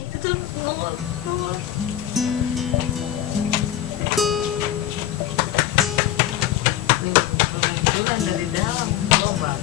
Itu tuh nongol nongol. Nih, kemunculan dari dalam lubang.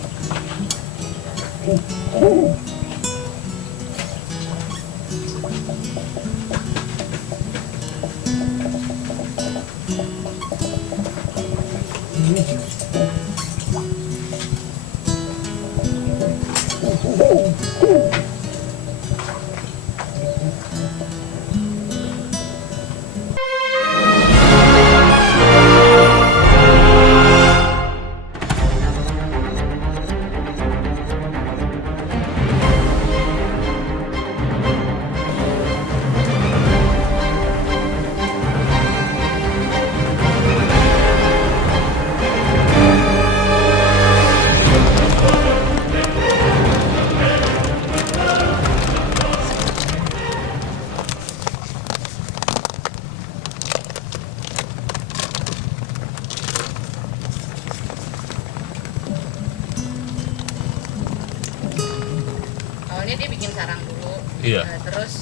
Awalnya dia bikin sarang dulu. Iya. Terus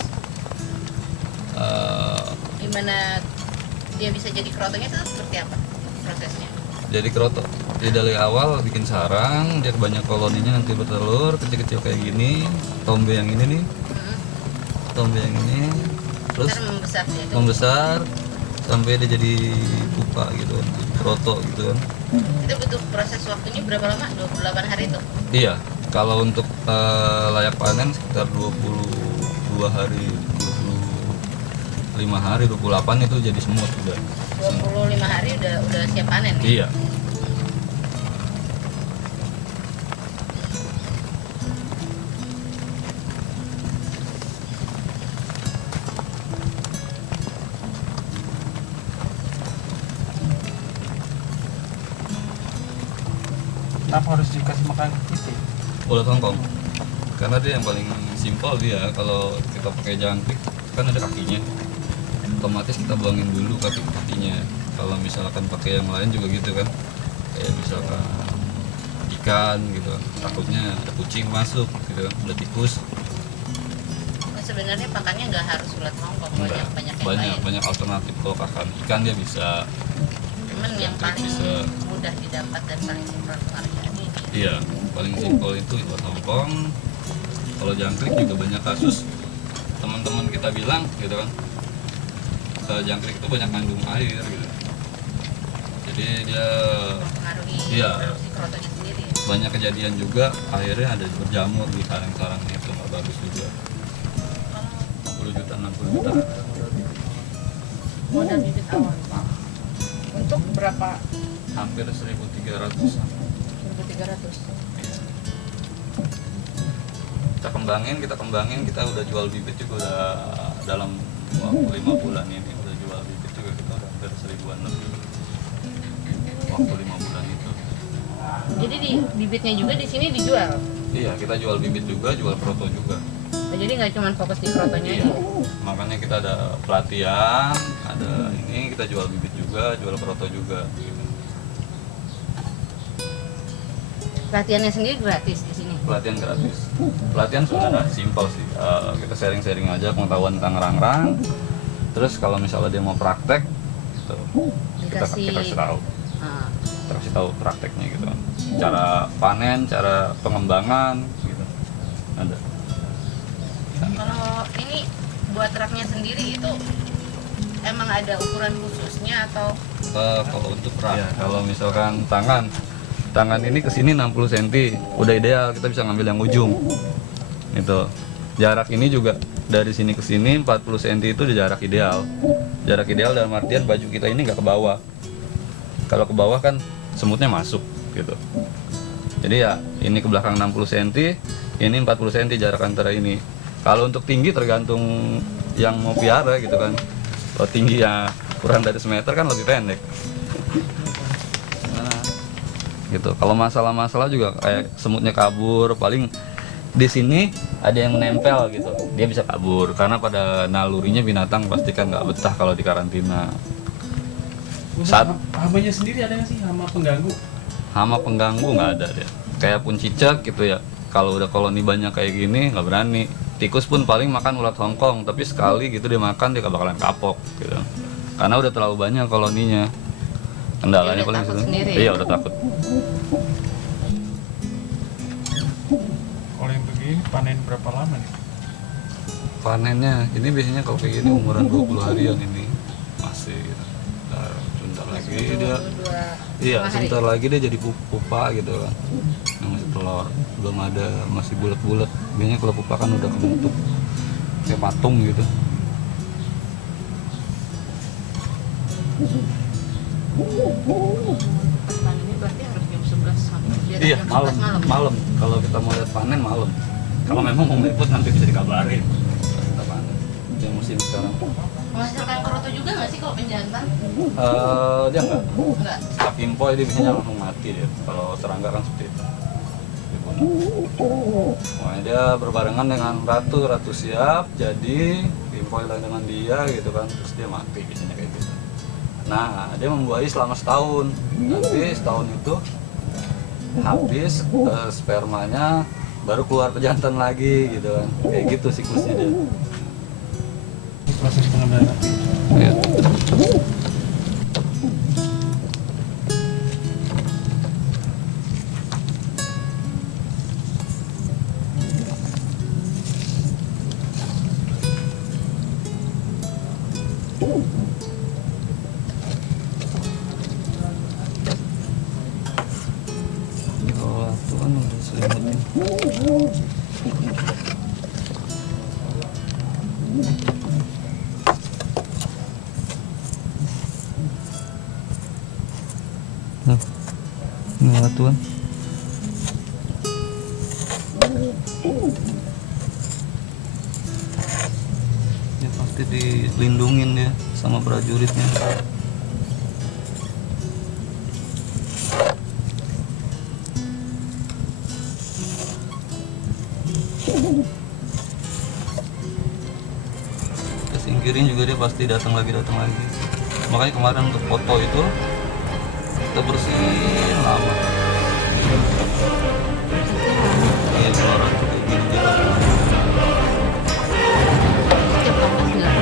gimana dia bisa jadi kerotonya itu seperti apa prosesnya? Jadi keroto. Jadi dari awal bikin sarang, dia banyak koloninya nanti bertelur kecil-kecil kayak gini. Tombe yang ini nih, tombe yang ini, terus Ntar membesar dia itu. membesar sampai dia jadi pupa gitu kan, jadi keroto gitu kan. Itu butuh proses waktunya berapa lama? 28 hari tuh. Iya, kalau untuk layak panen sekitar 22 hari, 25 hari, 28 itu jadi semut udah. 25 hari udah siap panen ya? Iya. Kenapa harus dikasih makan itu? Ulat Hongkong. Karena dia yang paling simpel dia. Kalau kita pakai jangkrik kan ada kakinya. Otomatis kita buangin dulu kakinya. Kalau misalkan pakai yang lain juga gitu kan. Kayak misalkan ikan gitu. Takutnya ada kucing masuk gitu kan. Ada tikus. Nah, sebenarnya pakannya nggak harus ulat Hongkong, Enggak. banyak yang Banyak lain. banyak alternatif kalau pakan ikan dia bisa. Cuman yang Jangkrik paling bisa. mudah didapat dan paling simpel itu harganya ini. Iya, paling simpel itu ulat Hongkong. Kalau jangkrik juga banyak kasus teman-teman kita bilang gitu kan, jangkrik itu banyak mengandung air gitu. Jadi dia Mempengaruhi Iya. produksi kerotonya sendiri. banyak kejadian juga akhirnya ada berjamur di sarang-sarangnya, itu nggak bagus juga. 50 juta, 60 juta. Modal bibit awal. Untuk berapa? Hampir 1.300. 1.300. Kita kembangin, kita udah jual bibit juga udah dalam waktu 5 bulan ini udah jual bibit juga, kita udah hampir 1.000-an lebih waktu 5 bulan itu. Jadi bibitnya juga di sini dijual. Iya, kita jual bibit juga, jual proto juga. Oh, jadi nggak cuma fokus di kerotonya Iya, aja. makanya kita ada pelatihan, ada ini, kita jual bibit juga, jual proto juga gitu. Latihannya sendiri gratis di sini. Pelatihan gratis. Pelatihan sebenarnya simpel sih. Kita sharing-sharing aja pengetahuan tentang rangrang. Terus kalau misalnya dia mau praktek, gitu, kita kasih tahu. Ah, Kita kasih tahu prakteknya gitu. Cara panen, cara pengembangan, gitu. Ada. kalau ini buat raknya sendiri itu emang ada ukuran khususnya atau Kalau untuk rak, kalau misalkan tangan ini ke sini 60 cm, udah ideal, kita bisa ngambil yang ujung. Itu. Jarak ini juga dari sini ke sini 40 cm itu udah jarak ideal. Jarak ideal dalam artian baju kita ini nggak ke bawah. Kalau ke bawah kan semutnya masuk gitu. Jadi ya ini ke belakang 60 cm, ini 40 cm jarak antara ini. Kalau untuk tinggi tergantung yang mau piara gitu kan. Kalau tingginya kurang dari semeter kan lebih pendek. Nah, gitu. Kalau masalah-masalah juga kayak semutnya kabur, paling di sini ada yang menempel gitu, dia bisa kabur karena pada nalurinya binatang pasti kan nggak betah kalau di karantina. Saat Hamanya sendiri ada nggak sih, hama pengganggu? hama pengganggu nggak ada dia, kayak pun cicak gitu ya. Kalau udah koloni banyak kayak gini nggak berani, tikus pun paling makan ulat Hongkong, tapi sekali gitu dia makan dia gak bakalan kapok gitu. Karena udah terlalu banyak koloninya. Kendalanya Dia udah paling takut situ. sendiri. Iya, udah takut. Kalau yang begini panen berapa lama nih? Panennya ini biasanya kalau kayak gini umuran 20 harian ini masih gitu. Nah, sebentar lagi dia iya, sebentar lagi dia jadi pupa gitu kan. Yang masih telur, belum ada, masih bulat-bulat. Biasanya kalau pupa kan udah kebentuk kayak patung gitu. Pas ini berarti harus jam 11 sampai di atas Iya, jam 11 malam. Malam. Kalau kita mau lihat panen malam. Kalau memang mau meliput nanti bisa dikabarin. Pas kita panen. Yang musim sekarang. Menghasilkan keroto juga nggak sih kalau penjantan? Dia enggak. Enggak. Setelah impoi dia biasanya langsung mati dia. Kalau serangga kan seperti itu. Pokoknya dia berbarengan dengan ratu siap, jadi impoi lagi dengan dia gitu kan, terus dia mati biasanya kayak gitu. Nah, dia membuahi selama setahun. Nanti setahun itu habis spermanya baru keluar pejantan lagi gitu kan. Kayak gitu siklusnya dia. Proses pengambilan api. Iya. Ini kalau tuan udah selimutin. Nah, ini tuan. Ya pasti dilindungin dia sama prajuritnya. Kita singkirin juga dia pasti datang lagi. Makanya kemarin untuk foto itu kita bersihin lama. Iya, suara kayak gini dia. Jam 12 nggak?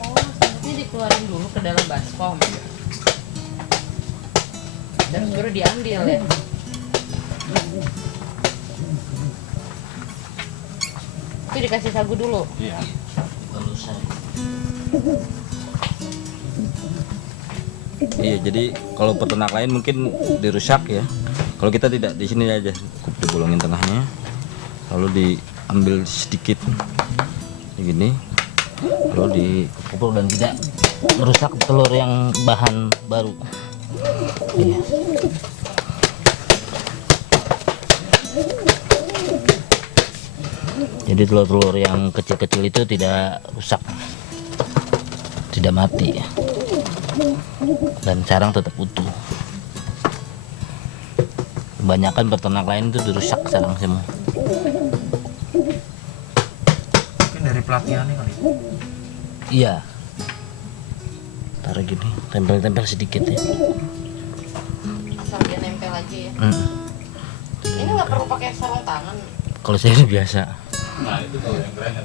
Oh, sebenarnya dikeluarin dulu ke dalam baskom. Terus baru diambil ya. Itu dikasih sagu dulu. Iya. Iya, jadi kalau peternak lain mungkin dirusak ya. Kalau kita tidak, di sini aja cukup dibolongin tengahnya, lalu diambil sedikit begini, lalu dikupur dan tidak merusak telur yang bahan baru. Iya. Jadi telur-telur yang kecil-kecil itu tidak rusak, tidak mati, dan sarang tetap utuh. Kebanyakan peternak lain itu dirusak sarang semua. Mungkin dari pelatihannya kali. Iya. Taruh gini, tempel-tempel sedikit ya. Asal dia nempel aja ya. Mm. Ini nggak perlu pakai sarung tangan. Kalau saya ini biasa. Nah, itu tuh yang keren.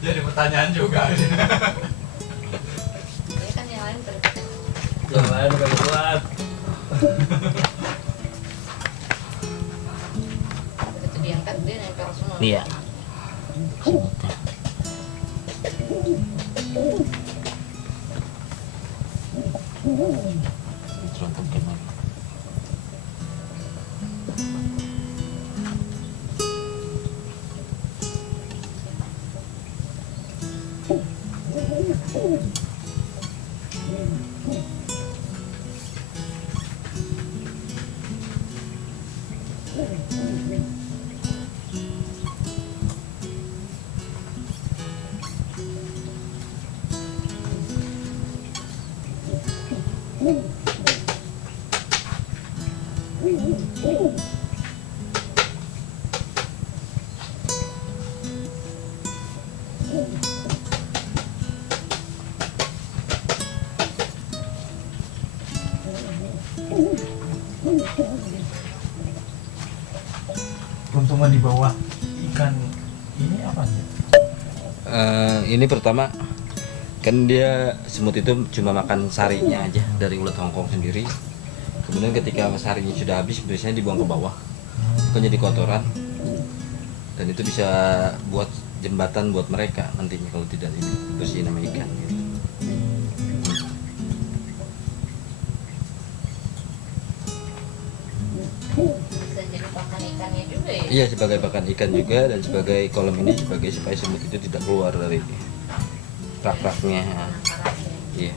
Jadi pertanyaan juga. Ini kan yang lain perlu pakai. Yang lain gak kuat. Begitu diangkat dia nempel semua. Iya. Keuntungan di bawah ikan ini apa sih? Ini pertama kan dia semut itu cuma makan sarinya aja dari ulat Hongkong sendiri. Kemudian ketika sarinya sudah habis biasanya dibuang ke bawah, kan jadi kotoran, dan itu bisa buat jembatan buat mereka nantinya kalau tidak ini bersih nama ikan gitu. Bisa jadi pakan ikannya juga ya. Iya, sebagai pakan ikan juga, dan sebagai kolam ini sebagai supaya semut itu tidak keluar dari rak-raknya. Anak-anaknya. Iya.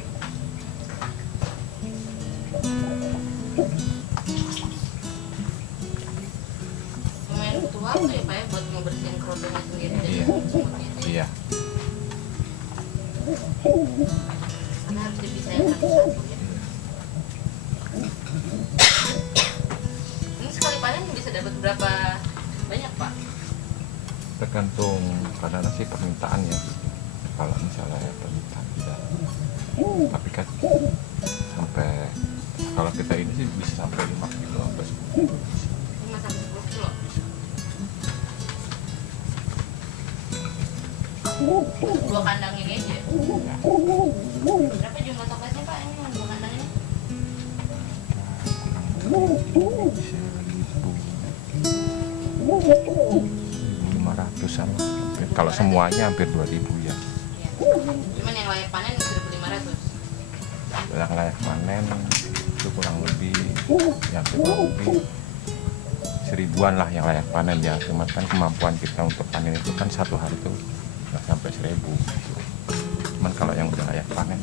Lumayan butuh waktu ya Pak ya buat ngebersihin kerodongnya sendiri dari Iya. semutnya itu. Iya. Karena harus dipisahin satu-satu ya. Ini sekali panen bisa dapat berapa banyak Pak? Tergantung kadang sih permintaan ya. Kalau misalnya permintaan tidak, tapi kan sampai kalau kita ini sih bisa sampai 5 kilo sampai 10 kilo. 5 sampai 10 kilo. Dua kandang ini aja. Ya. Berapa jumlah topesnya Pak ini dua kandang ini? Bisa 1.500-an lah. Kalau semuanya hampir 2.000 ya. Iya. Cuman yang layak panen 1.500. Yang layak panen itu kurang lebih ya kurang lebih 1.000-an lah yang layak panen ya. Cuma kan kemampuan kita untuk panen itu kan satu hari itu nggak sampai 1.000 gitu. Cuman kalau yang udah layak panen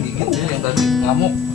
Gigit ya yang tadi ngamuk.